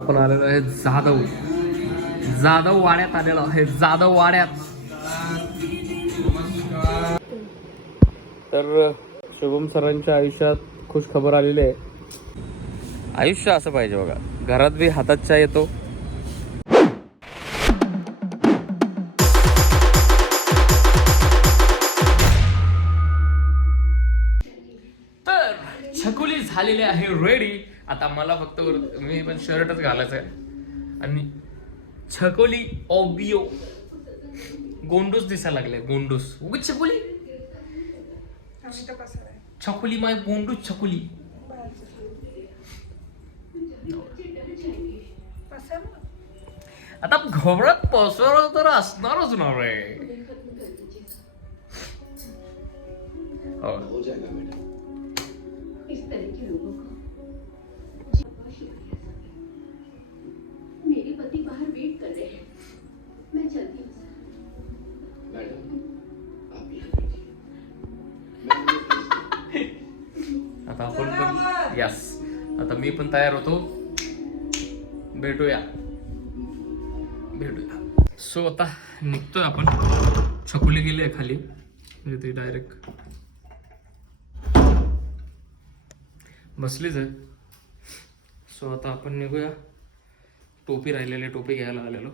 आपण आलेलो आहे जाधव. जाधव वाड्यात आलेलो आहे. जाधव वाड्यात. तर शुभम सरांच्या आयुष्यात खुश खबर आलेली आहे. आयुष्य असं पाहिजे बघा. घरात बी हातात चहा येतो. झालेली आहे रेडी आता मला फक्त मी पण शर्टच घालायचं आहे आणि छकोली ऑबिओ गोंडूस दिसायला लागले गोंडूस. उगीच छकुली? छकुली माय गोंडूस छकुली. आता घबरात पसर तर असणारच ना रे. हो. मी पण तयार होतो. भेटूया. भेटूया. सो आता निघतोय आपण. छकुली गेली आहे खाली. म्हणजे ती डायरेक्ट बसलीच आहे. सो आता आपण निघूया. टोपी राहिलेली टोपी घ्यायला आलेलो.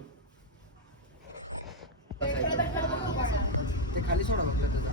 ते खाली सोडा म्हटलं त्याचा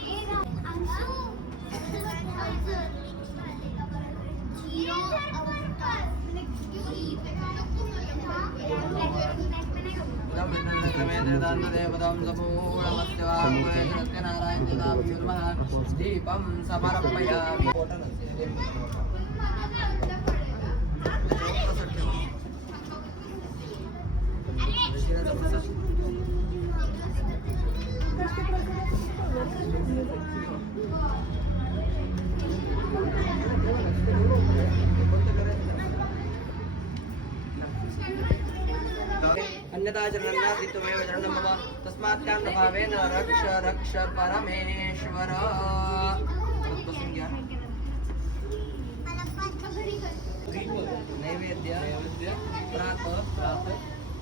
दीपं समर्पयामि अन्यथा जनन्नास्ति त्वमेव शरणं मम तस्मात् कारणभावेन रक्ष रक्ष परमेश्वर बसून घ्या नैवेद्य नैवेद्य प्रात प्रात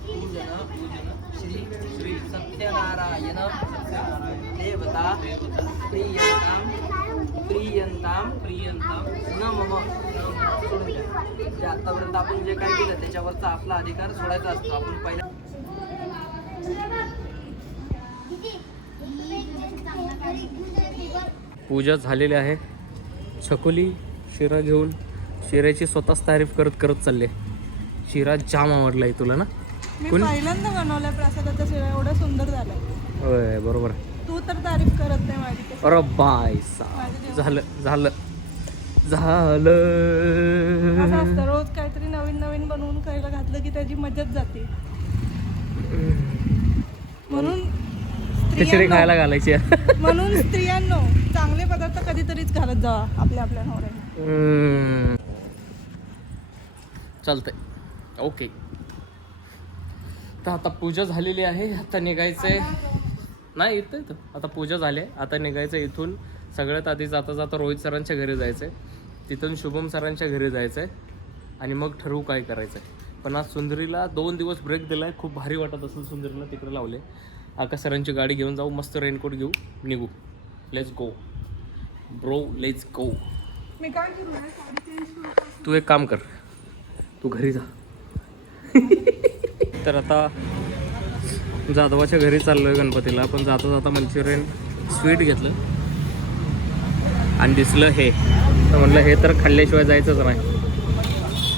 पूजन पूजन श्री श्री सत्यनारायण देवता प्रियंतां प्रियंतां प्रियंतां न मम सोडून द्या. जे आतापर्यंत आपण जे काय केलं त्याच्यावरचा आपला अधिकार सोडायचा असतो आपण पहिला पूजा झालेली आहे. छकुली शिरा घेऊन शिऱ्याची स्वतःच तारीफ करत करत चालले. शिरा जाम आवडलाय तुला ना? मी कोण? पहिल्यांदा बनवलाय प्रसादाच्या शिवाय एवढं सुंदर झालंय. होय बरोबर. तू तर तारीफ करत नाही माझी. अरे बाय सा झालं झालं. झालं. रोज काहीतरी नवीन नवीन बनवून खायला घातलं की त्याची मजाच जाते. म्हणून खिचडी खायला घालायची. म्हणून स्त्रियांनो चांगले पदार्थ कधीतरीच घालत जावा आपल्या आपल्या नवऱ्याला. चालतंय. ओके. तर आता पूजा झालेली आहे आता निघायचंय. नाही येतं येतं आता पूजा झाली आहे. आता निघायचं इथून. सगळ्यात आधी जाता जाता रोहित सरांच्या घरी जायचं आहे तिथून शुभम सरांच्या घरी जायचं आहे आणि मग ठरवू काय करायचं आहे पण आज सुंदरीला दोन दिवस ब्रेक दिला आहे खूप भारी वाटत असेल सुंदरीला तिकडे लावले. आकाश सरांची गाडी घेऊन जाऊ. मस्त रेनकोट घेऊ. निघू. Let's go bro let's go मी काय करू? तू एक काम कर. तू घरी जा. तर आता जाधवाच्या घरी चाललोय गणपतीला. पण जाता जाता मंचुरियन स्वीट घेतलं. आणि दिसलं हे. तर म्हणलं हे तर खाल्ल्याशिवाय जायचंच नाही.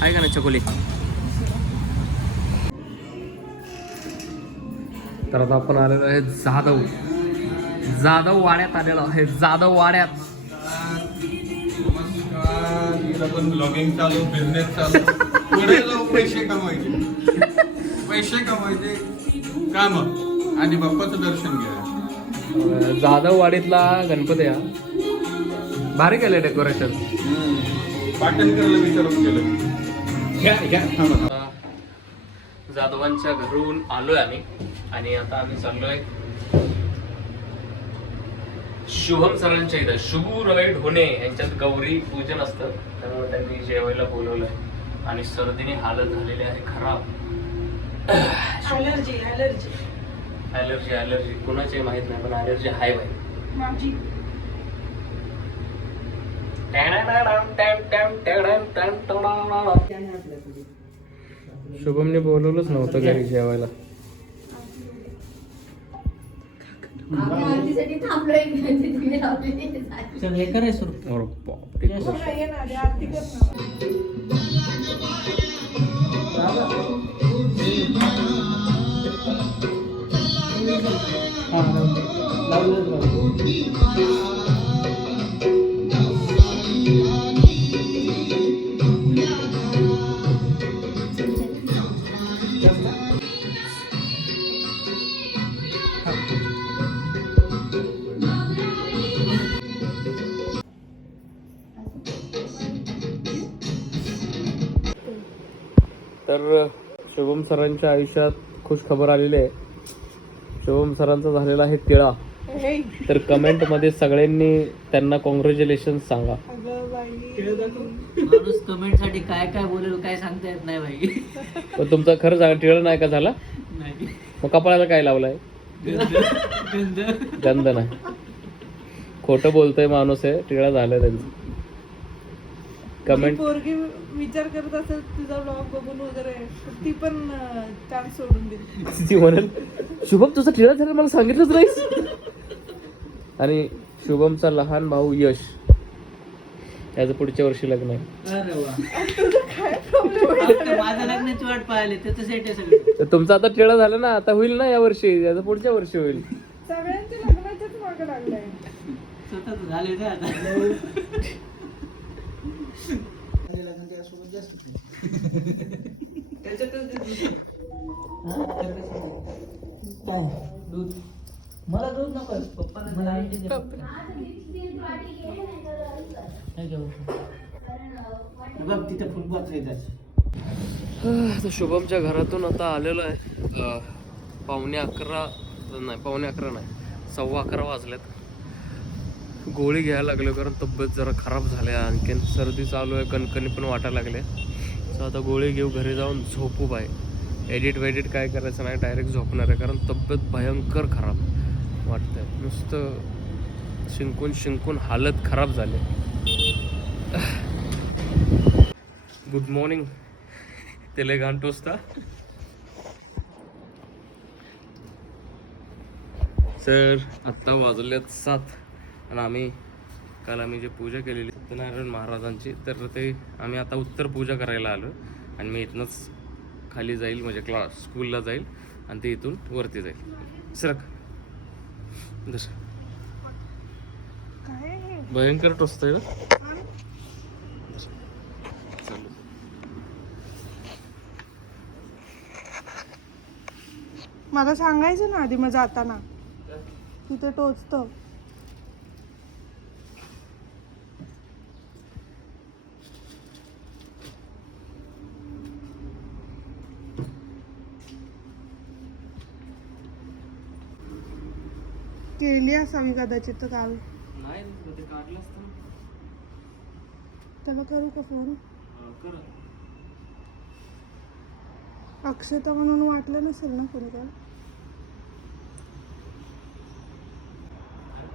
आहे का ना चकोली? तर आता आपण आलेलो आहे जाधव. जाधव वाड्यात आलेलो आहे. जाधव वाड्यात. ब्लॉगिंग चालू बिझनेस चालू. पुढे जाऊ पैसे कमवायचे. पैसे कमवायचे. काम. आणि बाप्पाचं दर्शन घ्या. जाधववाडीतला गणपती हा. भारी केलंय डेकोरेशन पाटणकरला विचारून केलं. घ्या जाधवांच्या घरून आलोय आम्ही. आणि आता आम्ही चाललोय शुभम सरांच्या इथं. शुभू रॉय ढोणे यांच्यात गौरी पूजन असतं. त्यामुळे त्यांनी जेवायला बोलवलंय. आणि सर्दीने हालत झालेली आहे खराब. अलर्जी अलर्जी ॲलर्जी ॲलर्जी कुणाची माहीत नाही पण ॲलर्जी हाय बाई. माझी शुभमने बोलवलंच नव्हतं घरी जेवायला. आरतीसाठी थांबलोय तुम्ही लावलेली चल हे कराय सुरू अरे बापरे. ये तर शुभम सरांच्या आयुष्यात खुश खबर आलेली आहे. शुभम सरांचा झालेला आहे तिळा. तर कमेंटमध्ये सगळ्यांनी त्यांना कॉंग्रॅच्युलेशन सांगा. माणूस कमेंटसाठी काय काय बोलेल काय सांगता येत नाही भाई पण तुमचा खरं सांगा टिळा नाही का झाला? नाही. मग कपाळाला काय लावलाय? गंध. गंध. नाही. खोटं बोलतोय माणूस आहे टिळा झालाय त्यांचं. कमेंट पोरगी विचार करत असेल तुझा ब्लॉग बघून वगैरे ती पण चान्स सोडून दिली ती म्हणेल शुभम तुझा टिळा झाला? मला सांगितलंच नाहीस. आणि शुभमचा लहान भाऊ यश याचं पुढच्या वर्षी लग्न आहे. अरे वा. फक्त माझ्या लग्नाची वाट पाहिली त्याचं सेट आहे सगळं. तर तुमचं आता टिळा झाला ना आता होईल ना या वर्षी याचं पुढच्या वर्षी होईल. सगळ्यांचे लग्नाच्याच मागे लागलाय. स्वतःच झाले आता. काय? दूध मला दूध नको पप्पा मला अंडी बघ तिथे फुटबॉल येतात शुभमच्या घरातून आता आलेलो आहे. पावणे अकरा नाही पावणे अकरा नाही सव्वा अकरा वाजल्यात गोळी घ्यायला लागलो कारण तब्येत जरा खराब झाल्या आणखीन. सर्दी चालू आहे कणकणी पण वाटायला लागले. सो आता गोळी घेऊ घरी जाऊन झोपू बाय एडिट वेडिट काय करायचं नाही डायरेक्ट झोपणार आहे कारण तब्येत भयंकर खराब वाटतंय. नुसतं शिंकून शिंकून हालत खराब झाली. गुड मॉर्निंग तेलेगान टोस्ता सर आत्ता वाजल्यात सात. आणि आम्ही काल आम्ही जे पूजा केलेली सत्यनारायण महाराजांची तर ते आम्ही आता उत्तर पूजा करायला आलो. आणि मी इथनंच खाली जाईल म्हणजे क्लास स्कूलला जाईल आणि ते इथून वरती जाईल. सरक. दस काय भयंकर टोचतोय हो. आहे चालू. मला सांगायचं ना आधी मग जाताना तिथे टोचतं. केली असावी कदाचित तर काल. नाही ते काढलं असतं ना. त्याला करू का फोन? कर. अक्षता म्हणून वाटलं नसेल ना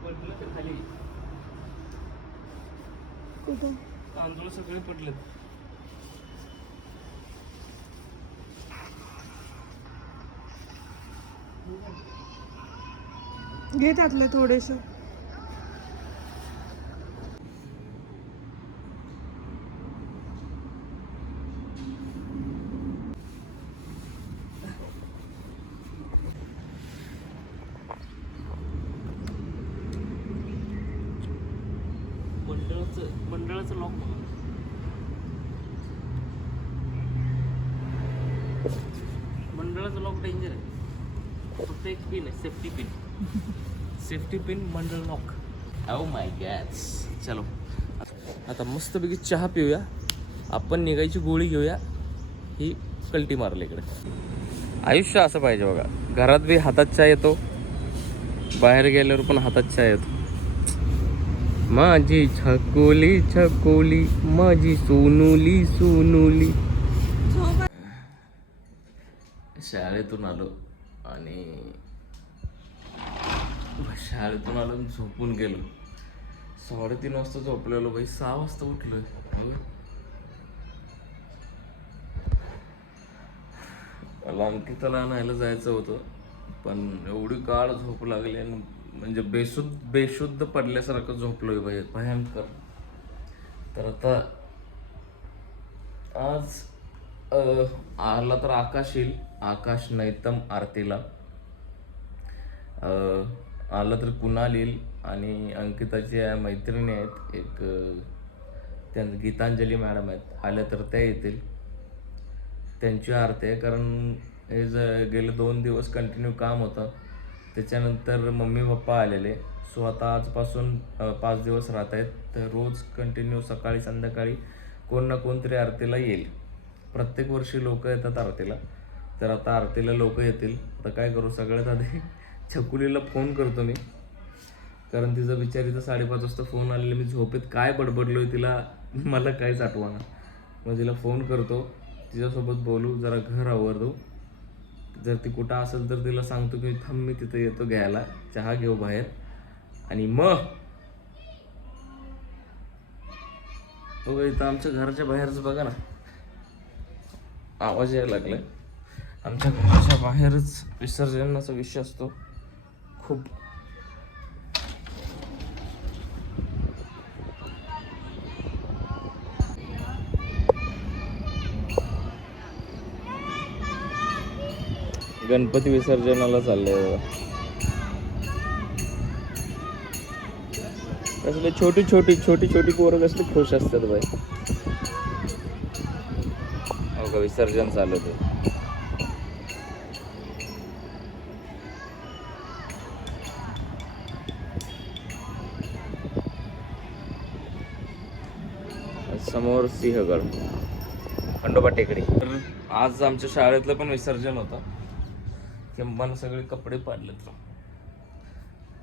पडलं ते खाली. कुठं? तांदूळ सगळे पडलेत. घे त्यातलं थोडेस. मंडळाचं मंडळाचं लॉक मंडळाचं लॉक डेंजर आहे. फक्त एक पिन आहे सेफ्टी पिन सेफ्टी पिन मंडळ लॉक ओ माय गॅस चलो. आता मस्तपैकी चहा पिऊया. आपण निघायची गोळी घेऊया. ही कल्टी मारली इकडे. आयुष्य असं पाहिजे बघा. घरात बी हातात चहा येतो. बाहेर गेल्यावर पण हातात चहा येतो. माझी छकोली छकोली माझी सोनुली सोनुली. शाळेतून आलो आणि शाळेतून आलो झोपून गेलो. साडेतीन वाजता झोपलेलो बाई सहा वाजता उठलोय. अगं. मला अंकिताला आणायला जायचं होतं पण एवढी काळ झोप लागली आणि म्हणजे बेशुद्ध बेशुद्ध पडल्यासारखं झोपलोय बाई भयंकर. तर आता आज आला तर आकाश येईल आकाश नैतम आरतीला. आलं तर कुणाल येईल आणि अंकिताच्या मैत्रिणी आहेत एक त्या गीतांजली मॅडम आहेत. आल्या तर त्या येतील. त्यांची आरती आहे कारण हे ज गेले दोन दिवस कंटिन्यू काम होतं. त्याच्यानंतर मम्मी पप्पा आलेले. सो आता आजपासून पाच दिवस राहत आहेत. तर रोज कंटिन्यू सकाळी संध्याकाळी कोण ना कोणतरी आरतीला येईल. प्रत्येक वर्षी लोक येतात आरतीला. तर आता आरतीला लोक येतील. तर काय करू? सगळ्यात आधी छकुलीला फोन करतो मी. कारण तिचा बिचारीचा साडेपाच वाजता फोन आलेला मी झोपेत काय बडबडलोय तिला मला काहीच आठवणार मग तिला फोन करतो. तिच्यासोबत बोलू जरा घर आवरतो. जर ती कुठं असेल तर तिला सांगतो की थांब मी तिथं येतो घ्यायला. चहा घेऊ बाहेर. आणि मग हो बघा इथं आमच्या घराच्या बाहेरच बघा ना. आवाज यायला लागलाय. आमच्या घराच्या बाहेरच विसर्जनाचा विषय असतो. खूप. गणपती विसर्जनाला चालले कसले छोटी छोटी छोटी छोटी पोरं कसली खुश असतात बाई. हो का विसर्जन चालू होतं समोर सिंहगड. खंडोबा टेकडी. तर आज आमच्या शाळेतलं पण विसर्जन होतं. किंबन सगळे कपडे पाडलेत.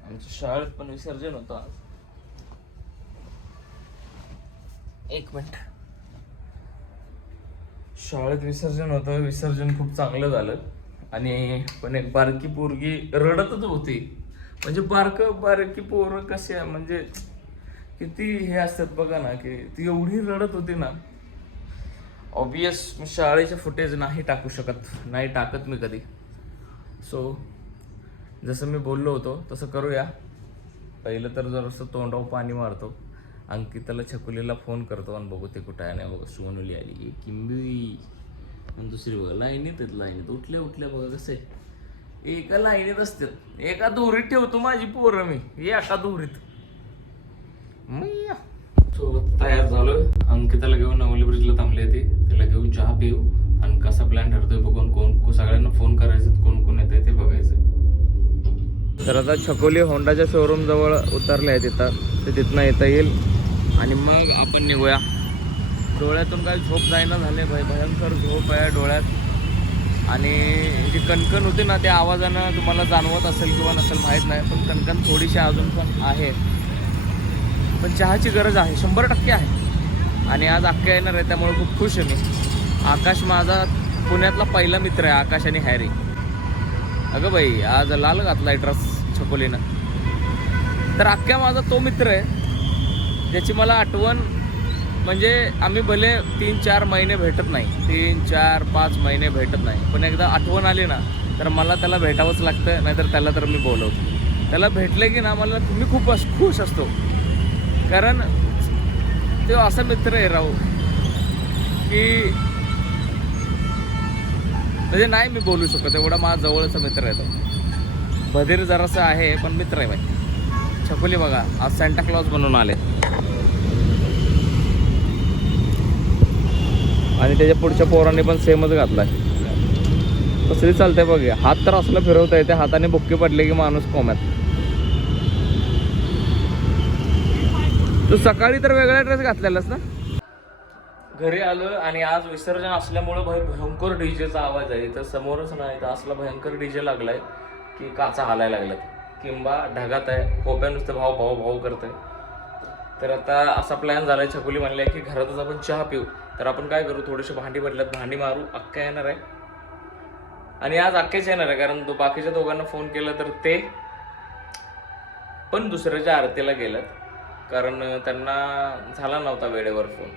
आमच्या शाळेत पण विसर्जन होतं आज. एक मिनिट. शाळेत विसर्जन होतं. विसर्जन खूप चांगलं झालं. आणि पण एक बारकी पोरगी रडतच होती. म्हणजे बारक बारकी पोरं कशी आहे? म्हणजे किती हे असतात बघा ना की ती एवढी रडत होती ना ऑब्वियस मी शाळेचे फुटेज नाही टाकू शकत नाही टाकत मी कधी. सो जसं मी बोललो होतो तसं करूया. पहिलं तर जरासं तोंडावर पाणी मारतो. अंकिताला छकुलीला फोन करतो आणि बघू ते कुठं आहे नाही बघा सोनूली आली. किंबी. आणि दुसरी बघा लाईनीत आहेत लाईनीत. उठल्या उठल्या बघा कसं आहे. एका लाईनीत असतात. एका दोरीत ठेवतो माझी पोरं मी. एका दोरीत. तयार झालोय. अंकिताला घेऊन नवली ब्रिजला थांबले ते. त्याला घेऊन चहा पिऊ. आणि कसा प्लॅन ठरतोय बघून कोण सगळ्यांना फोन करायचं कोण कोण येतंय ते बघायचं. तर आता छकोली होंडाच्या शोरूम जवळ उतरले आहे तिथं. ते तिथनं येता येईल. आणि मग आपण निघूया. डोळ्यातून काय झोप जायना झाले. भाई भयंकर झोप आहे डोळ्यात. आणि जी कणकण होती ना त्या आवाजानं तुम्हाला जाणवत असेल किंवा नसेल माहीत नाही. पण कणकण थोडीशी अजून पण आहे. पण चहाची गरज आहे शंभर टक्के आहे. आणि आज अख्ख्या येणार आहे त्यामुळे खूप खुश आहे मी. आकाश माझा पुण्यातला पहिला मित्र आहे आकाश आणि हॅरी. अगं बाई आज लाल घातलाय ड्रेस छपोलीनं तर अख्ख्या माझा तो मित्र आहे ज्याची मला आठवण म्हणजे आम्ही भले तीन चार महिने भेटत नाही तीन चार पाच महिने भेटत नाही पण एकदा आठवण आली ना तर मला त्याला भेटावंच लागतं नाहीतर त्याला तर मी बोलवतो. त्याला भेटले की ना मला मी खूप अस- खुश असतो. कारण तो असा मित्र आहे राहू की म्हणजे नाही मी बोलू शकत एवढा माझा जवळचा मित्र आहे तो. बधीर जरासं आहे पण मित्र आहे भाई छकुली बघा आज सॅन्टा क्लॉज बनवून आले. आणि त्याच्या पुढच्या पोरांनी पण सेमच घातलाय. कसली चालतंय बघ हात तर असलं फिरवता येते हाताने बुक्के पडले की माणूस कोम्यात. तू सकाळी तर वेगळा ड्रेस घातलेलास ना? घरी आलो आणि आज विसर्जन असल्यामुळं भाई भयंकर डीजेचा आवाज आहे. तर समोरच नाही तर असला भयंकर डीजे लागलाय की काचा हालायला लागल्यात. किंवा ढगात आहे कोप्या नुसतं भाऊ भाऊ भाऊ करत तर आता असा प्लॅन झालाय छकुली म्हणले की घरातच आपण चहा पिऊ. तर आपण काय करू थोडीशी भांडी भरल्यात भांडी मारू अक्का येणार आहे. आणि आज अक्केच येणार आहे कारण तो बाकीच्या दोघांना फोन केला तर ते पण दुसऱ्याच्या आरतीला गेल्यात. कारण त्यांना झाला नव्हता वेळेवर फोन.